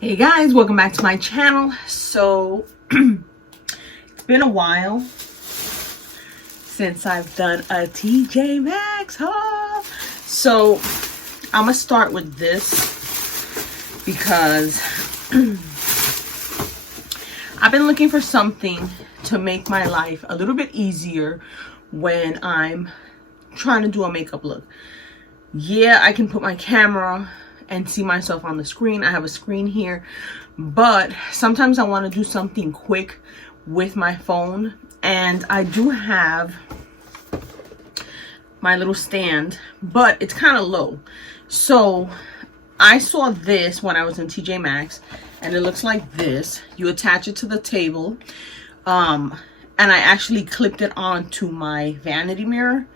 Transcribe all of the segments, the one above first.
Hey guys, welcome back to my channel. So it's been a while since I've done a Tjmaxx haul. So I'm gonna start with this because I've been looking for something to make my life a little bit easier when I'm trying to do a makeup look. Yeah, I can put my camera and see myself on the screen. I have a screen here, but sometimes I want to do something quick with my phone, and I do have my little stand, but it's kind of low. So I saw this when I was in Tjmaxx, and it looks like this. You attach it to the table, and I actually clipped it onto my vanity mirror,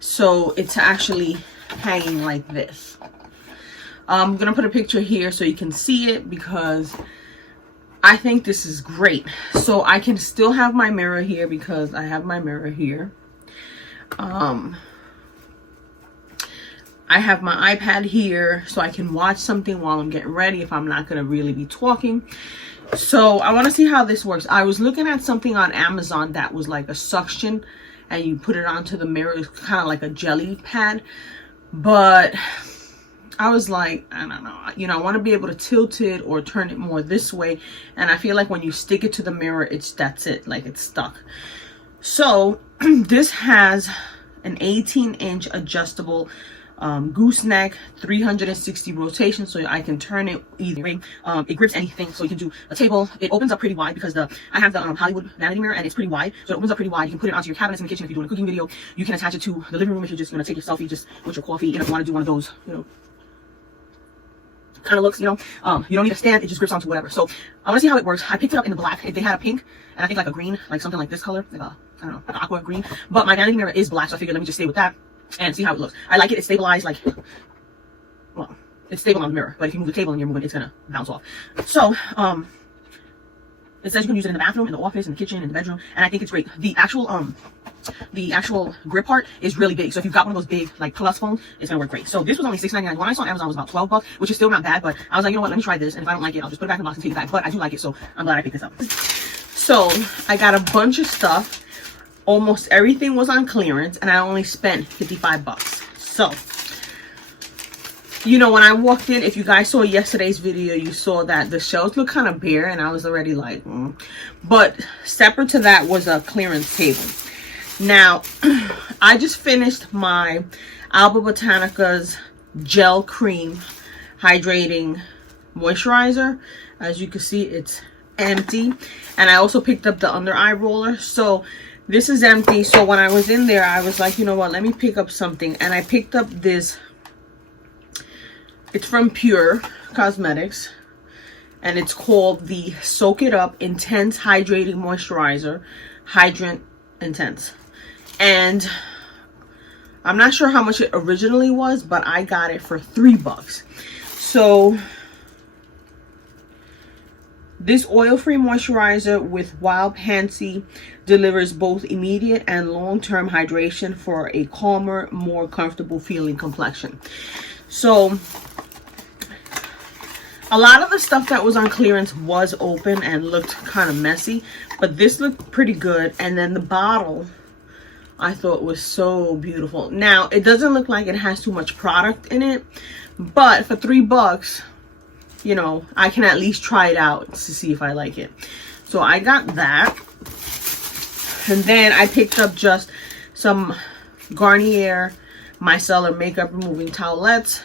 so it's actually hanging like this. I'm gonna put a picture here so you can see it because I think this is great. So I can still have my mirror here because I have my mirror here. I have my iPad here so I can watch something while I'm getting ready if I'm not gonna really be talking. So I want to see how this works. I was looking at something on Amazon that was like a suction and you put it onto the mirror. It's kind of like a jelly pad, but I was like, I don't know, you know, I want to be able to tilt it or turn it more this way, and I feel like when you stick it to the mirror, that's it, like it's stuck. So this has an 18-inch adjustable gooseneck, 360 rotation, so I can turn it either way. It grips anything, so you can do a table. It opens up pretty wide because I have the Hollywood vanity mirror, and it's pretty wide, so it opens up pretty wide. You can put it onto your cabinets in the kitchen if you're doing a cooking video. You can attach it to the living room if you're just going to take your selfie just with your coffee. You know, if you want to do one of those, you know, kind of looks, you know, you don't need a stand, it just grips onto whatever. So I want to see how it works. I picked it up in the black. They had a pink and I think like a green, like something like this color, like a, I don't know, like aqua green, but my vanity mirror is black, so I figured let me just stay with that and see how it looks. I like it. It's stabilized, like, well, it's stable on the mirror, but if you move the table and you're moving, it's gonna bounce off. So it says you can use it in the bathroom, in the office, in the kitchen, in the bedroom, and I think it's great. The actual grip part is really big, so if you've got one of those big like plus phones, it's gonna work great. So this was only $6.99. When I saw on Amazon, it was about $12, which is still not bad, but I was like, you know what, let me try this, and if I don't like it, I'll just put it back in the box and take it back. But I do like it, so I'm glad I picked this up. So I got a bunch of stuff. Almost everything was on clearance, and I only spent $55. So, you know, when I walked in, if you guys saw yesterday's video, you saw that the shelves look kind of bare, and I was already like, But separate to that was a clearance table. Now, I just finished my Alba Botanica's Gel Cream Hydrating Moisturizer. As you can see, it's empty. And I also picked up the under eye roller. So this is empty. So when I was in there, I was like, you know what, let me pick up something. And I picked up this. It's from Pure Cosmetics. And it's called the Soak It Up Intense Hydrating Moisturizer. Hydrant Intense. And I'm not sure how much it originally was, but I got it for $3. So this oil-free moisturizer with Wild Pansy delivers both immediate and long-term hydration for a calmer, more comfortable feeling complexion. So a lot of the stuff that was on clearance was open and looked kind of messy, but this looked pretty good. And then the bottle I thought was so beautiful. Now, it doesn't look like it has too much product in it, but for $3, you know, I can at least try it out to see if I like it. So I got that. And then I picked up just some Garnier Micellar Makeup Removing Towelettes.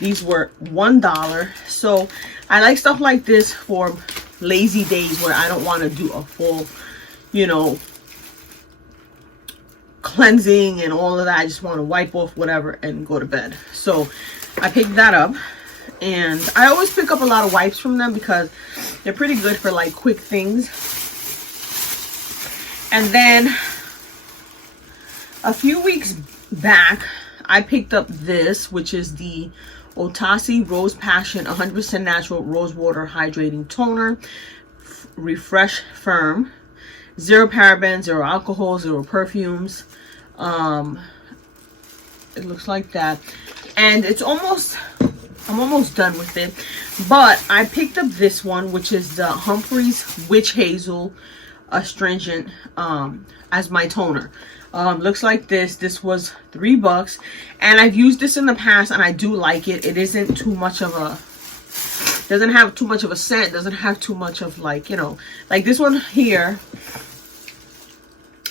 These were $1. So I like stuff like this for lazy days where I don't want to do a full, you know, cleansing and all of that. I just want to wipe off whatever and go to bed. So I picked that up, and I always pick up a lot of wipes from them because they're pretty good for like quick things. And then a few weeks back I picked up this, which is the Otasi Rose Passion 100% natural rose water hydrating toner, refresh firm, 0 parabens, 0 alcohol, 0 perfumes. It looks like that, and it's almost I'm almost done with it. But I picked up this one, which is the Humphreys Witch Hazel Astringent as my toner. Looks like this. This was $3, and I've used this in the past, and I do like it. It isn't too much of a, doesn't have too much of a scent, doesn't have too much of, like, you know, like this one here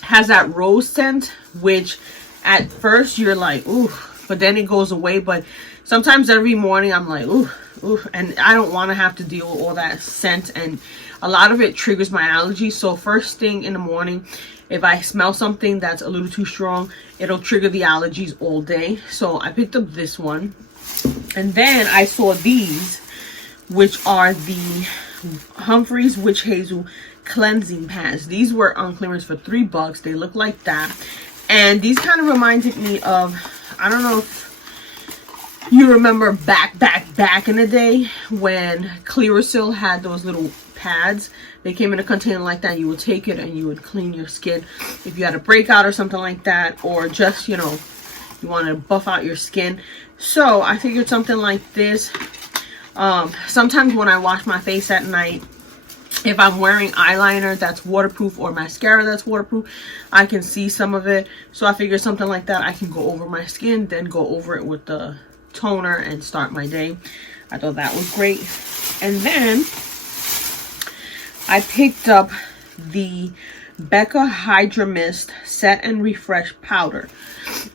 has that rose scent, which at first you're like, ooh, but then it goes away. But sometimes every morning I'm like, ooh, ooh, and I don't want to have to deal with all that scent, and a lot of it triggers my allergies. So first thing in the morning, if I smell something that's a little too strong, it'll trigger the allergies all day. So I picked up this one, and then I saw these, which are the Humphreys Witch Hazel cleansing pads. These were on clearance for $3. They look like that, and these kind of reminded me of, I don't know if you remember back in the day when Clearasil had those little pads. They came in a container like that. You would take it and you would clean your skin if you had a breakout or something like that, or just, you know, you want to buff out your skin. So I figured something like this. Sometimes when I wash my face at night, if I'm wearing eyeliner that's waterproof or mascara that's waterproof, I can see some of it. So I figured something like that, I can go over my skin, then go over it with the toner and start my day. I thought that was great. And then I picked up the Becca Hydra Mist Set and Refresh Powder,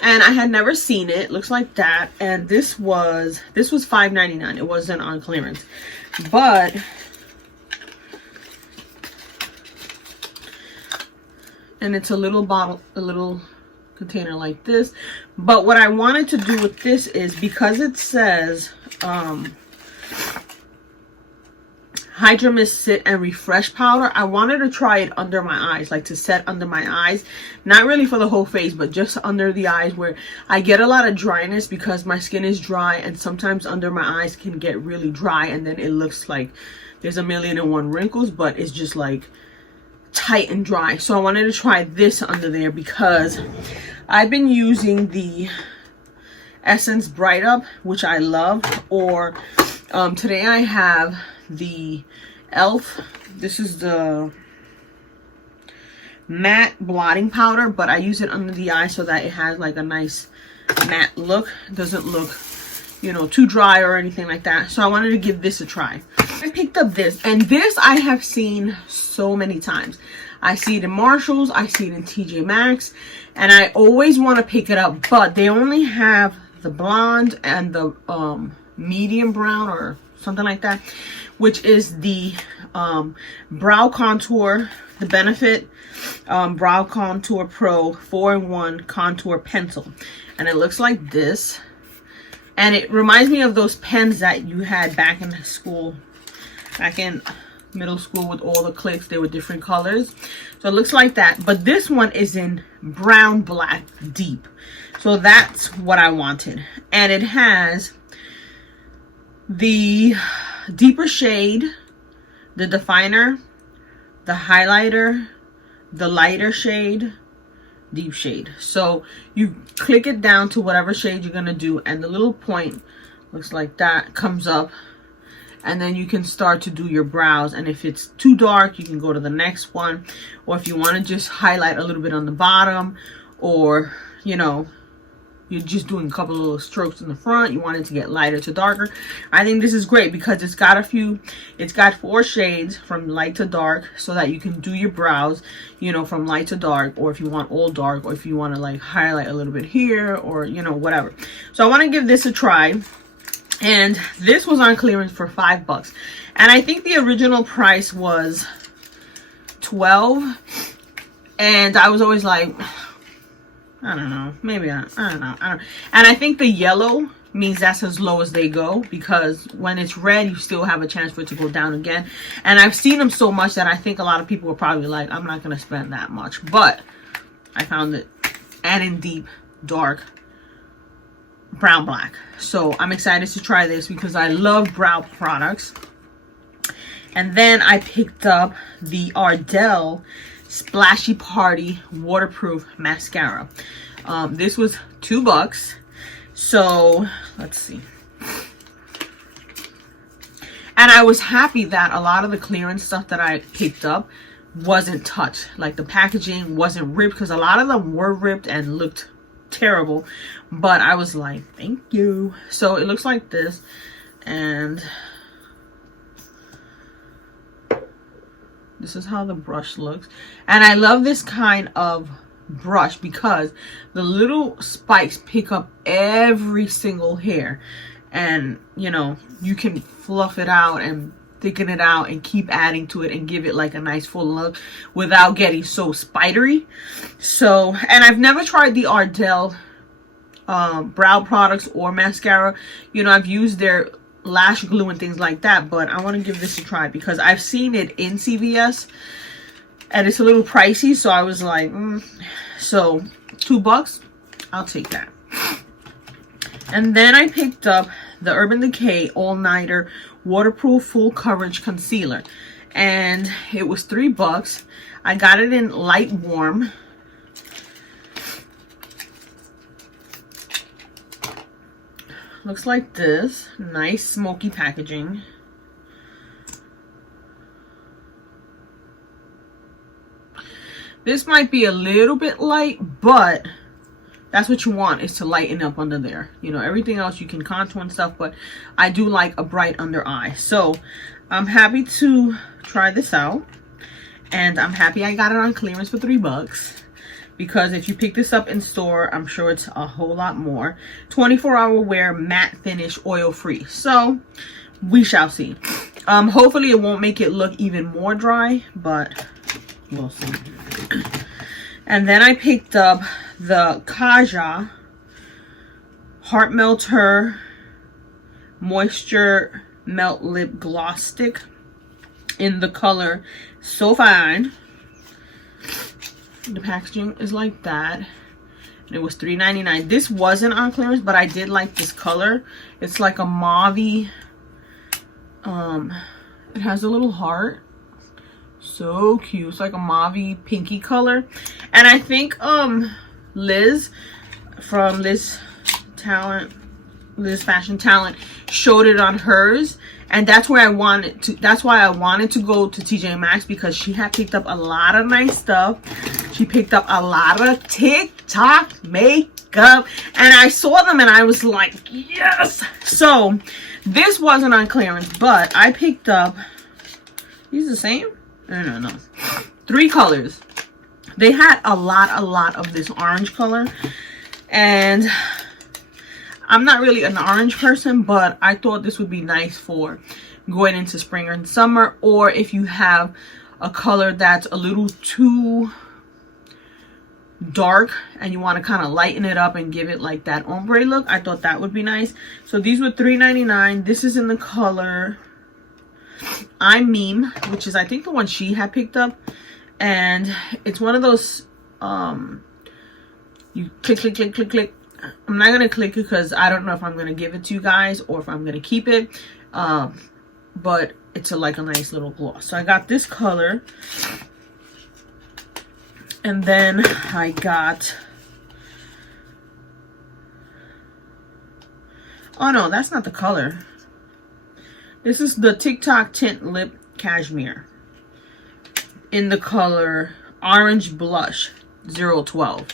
and I had never seen it. It looks like that, and this was $5.99. It wasn't on clearance, but and it's a little bottle, a little container like this. But what I wanted to do with this is, because it says Hydra Mist Sit and Refresh Powder, I wanted to try it under my eyes, like to set under my eyes. Not really for the whole face, but just under the eyes, where I get a lot of dryness because my skin is dry, and sometimes under my eyes can get really dry, and then it looks like there's 1,000,001 wrinkles, but it's just like tight and dry. So I wanted to try this under there because I've been using the Essence Bright Up, which I love, or today I have the e.l.f. This is the matte blotting powder, but I use it under the eye so that it has like a nice matte look. It doesn't look, you know, too dry or anything like that. So I wanted to give this a try. I picked up this, and this I have seen so many times. I see it in Marshalls, I see it in Tjmaxx, and I always want to pick it up, but they only have the blonde and the medium brown or something like that, which is the brow contour, the Benefit Brow Contour Pro 4-in-1 Contour Pencil. And it looks like this. And it reminds me of those pens that you had back in school, back in middle school, with all the clicks. They were different colors. So it looks like that. But this one is in brown black deep. So that's what I wanted. And it has the deeper shade, the definer, the highlighter, the lighter shade, deep shade. So you click it down to whatever shade you're gonna do, and the little point looks like that comes up, and then you can start to do your brows. And if it's too dark, you can go to the next one, or if you want to just highlight a little bit on the bottom, or, you know, you're just doing a couple of little strokes in the front, you want it to get lighter to darker. I think this is great because it's got 4 shades from light to dark, so that you can do your brows, you know, from light to dark, or if you want all dark, or if you want to like highlight a little bit here, or, you know, whatever. So I want to give this a try, and this was on clearance for $5, and I think the original price was $12, and I was always like, I don't know, maybe I don't know. And I think the yellow means that's as low as they go, because when it's red, you still have a chance for it to go down again. And I've seen them so much that I think a lot of people were probably like, I'm not going to spend that much. But I found it, and in deep, dark, brown black. So I'm excited to try this because I love brow products. And then I picked up the Ardell Splashy Party Waterproof Mascara. This was $2. So let's see. And I was happy that a lot of the clearance stuff that I picked up wasn't touched. Like the packaging wasn't ripped, because a lot of them were ripped and looked terrible. But I was like, thank you. So it looks like this. And this is how the brush looks. And I love this kind of brush because the little spikes pick up every single hair. And, you know, you can fluff it out and thicken it out and keep adding to it and give it like a nice full look without getting so spidery. So, and I've never tried the Ardell brow products or mascara. You know, I've used their lash glue and things like that, but I want to give this a try because I've seen it in CVS and it's a little pricey. So I was like, so $2, I'll take that. And then I picked up the Urban Decay All Nighter Waterproof Full Coverage Concealer, and it was $3. I got it in light warm. Looks like this. Nice smoky packaging. This might be a little bit light, but that's what you want, is to lighten up under there. You know, everything else you can contour and stuff, but I do like a bright under eye. So I'm happy to try this out, and I'm happy I got it on clearance for $3, because if you pick this up in store, I'm sure it's a whole lot more. 24-hour wear, matte finish, oil free. So we shall see. Hopefully it won't make it look even more dry, but we'll see. And then I picked up the Kaja Heart Melter Moisture Melt Lip Gloss Stick in the color So Fine. The packaging is like that. And it was $3.99. This wasn't on clearance, but I did like this color. It's like a mauve-y. It has a little heart. So cute. It's like a mauve pinky color. And I think Liz from Liz Fashion Talent showed it on hers, and that's where I wanted to, that's why I wanted to go to Tjmaxx, because she had picked up a lot of nice stuff. She picked up a lot of TikTok makeup, and I saw them and I was like, yes. So this wasn't on clearance, but I picked up, these are the same? No. 3 colors. They had a lot of this orange color, and I'm not really an orange person, but I thought this would be nice for going into spring and summer, or if you have a color that's a little too dark and you want to kind of lighten it up and give it like that ombre look. I thought that would be nice. So these were $3.99. This is in the color I Meme, which is I think the one she had picked up, and it's one of those you click. I'm not gonna click it because I don't know if I'm gonna give it to you guys or if I'm gonna keep it, but it's like a nice little gloss. So I got this color, and then I got, oh no, that's not the color. This is the TikTok Tint Lip Cashmere in the color Orange Blush 012.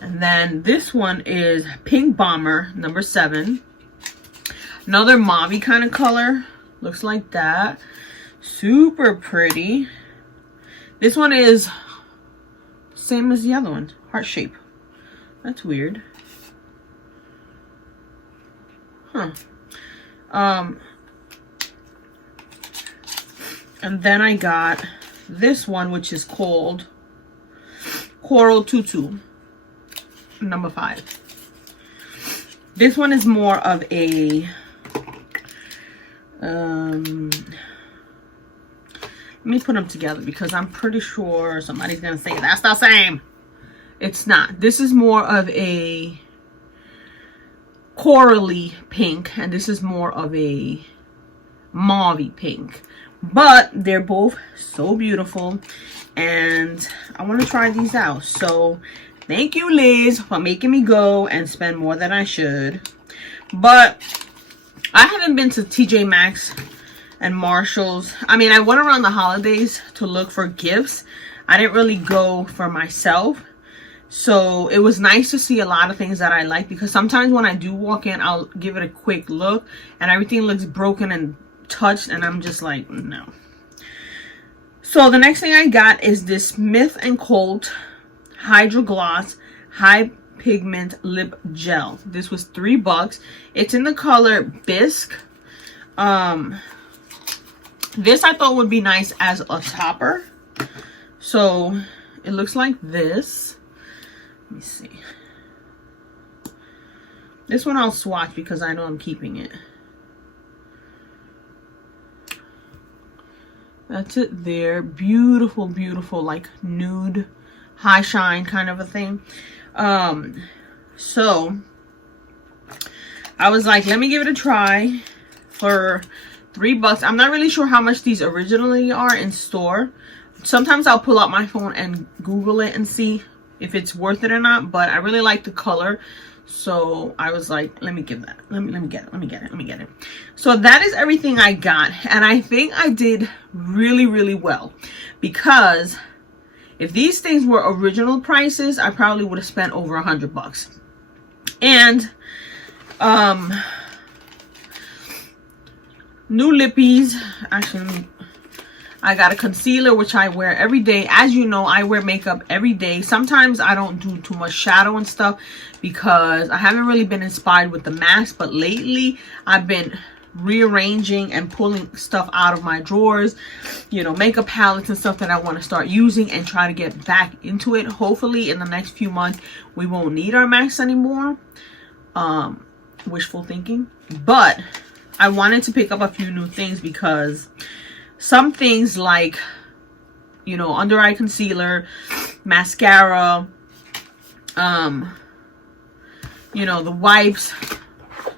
And then this one is Pink Bomber number 7. Another mauve kind of color. Looks like that. Super pretty. This one is same as the other one. Heart shape. That's weird. Huh. And then I got this one, which is called Coral Tutu, number 5. This one is more of a, let me put them together because I'm pretty sure somebody's going to say that's the same. It's not. This is more of a corally pink, and this is more of a mauve pink. But they're both so beautiful, and I want to try these out. So thank you, Liz, for making me go and spend more than I should. But I haven't been to TJ Maxx and Marshalls. I mean, I went around the holidays to look for gifts. I didn't really go for myself. So it was nice to see a lot of things that I like, because sometimes when I do walk in, I'll give it a quick look and everything looks broken and touched, and I'm just like, no. So the next thing I got is this Smith & Colt Hydro Gloss High Pigment Lip Gel. This was $3. It's in the color Bisque. This I thought would be nice as a topper. So it looks like this. Let me see. This one I'll swatch because I know I'm keeping it. That's it there. Beautiful, beautiful, like nude, high shine kind of a thing. So I was like, let me give it a try for $3. I'm not really sure how much these originally are in store. Sometimes I'll pull out my phone and Google it and see if it's worth it or not, but I really like the color, so I was like, let me give that, let me get it. So that is everything I got, and I think I did really, really well, because if these things were original prices, I probably would have spent over $100. And new lippies. Actually, I got a concealer, which I wear every day. As you know, I wear makeup every day. Sometimes I don't do too much shadow and stuff because I haven't really been inspired with the mask. But lately, I've been rearranging and pulling stuff out of my drawers. You know, makeup palettes and stuff that I want to start using and try to get back into it. Hopefully, in the next few months, we won't need our masks anymore. Wishful thinking. But I wanted to pick up a few new things because some things like, you know, under eye concealer, mascara, you know, the wipes,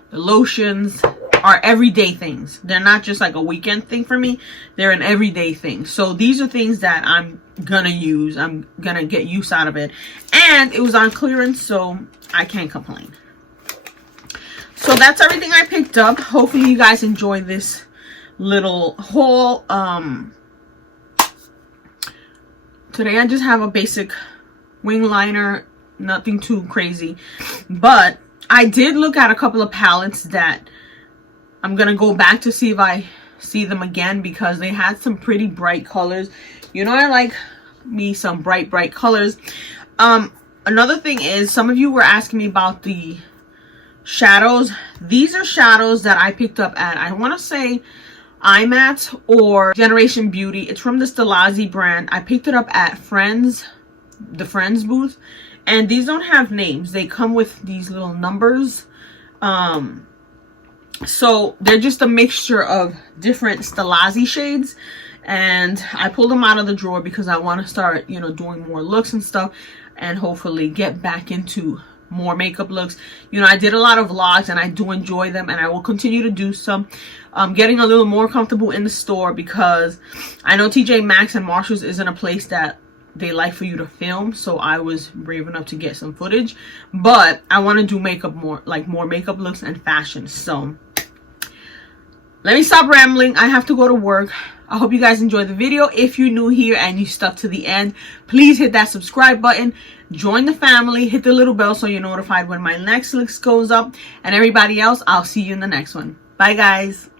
the lotions are everyday things. They're not just like a weekend thing for me. They're an everyday thing. So these are things that I'm gonna use. I'm gonna get use out of it. And it was on clearance, so I can't complain. So that's everything I picked up. Hopefully you guys enjoy this little haul. Today I just have a basic wing liner, nothing too crazy, but I did look at a couple of palettes that I'm gonna go back to see if I see them again, because they had some pretty bright colors. You know, I like me some bright colors. Another thing is, some of you were asking me about the shadows. These are shadows that I picked up at, I want to say, IMAT or Generation Beauty. It's from the Stilazzi brand. I picked it up at the Friends booth, and these don't have names. They come with these little numbers. So they're just a mixture of different Stilazzi shades, and I pulled them out of the drawer because I want to start, you know, doing more looks and stuff, and hopefully get back into more makeup looks. You know, I did a lot of vlogs and I do enjoy them, and I will continue to do some. I'm getting a little more comfortable in the store because I know Tjmaxx and Marshalls isn't a place that they like for you to film, so I was brave enough to get some footage. But I want to do makeup more makeup looks and fashion. So let me stop rambling. I have to go to work. I hope you guys enjoyed the video. If you're new here and you stuck to the end, please hit that subscribe button. Join the family. Hit the little bell so you're notified when my next list goes up. And everybody else, I'll see you in the next one. Bye, guys.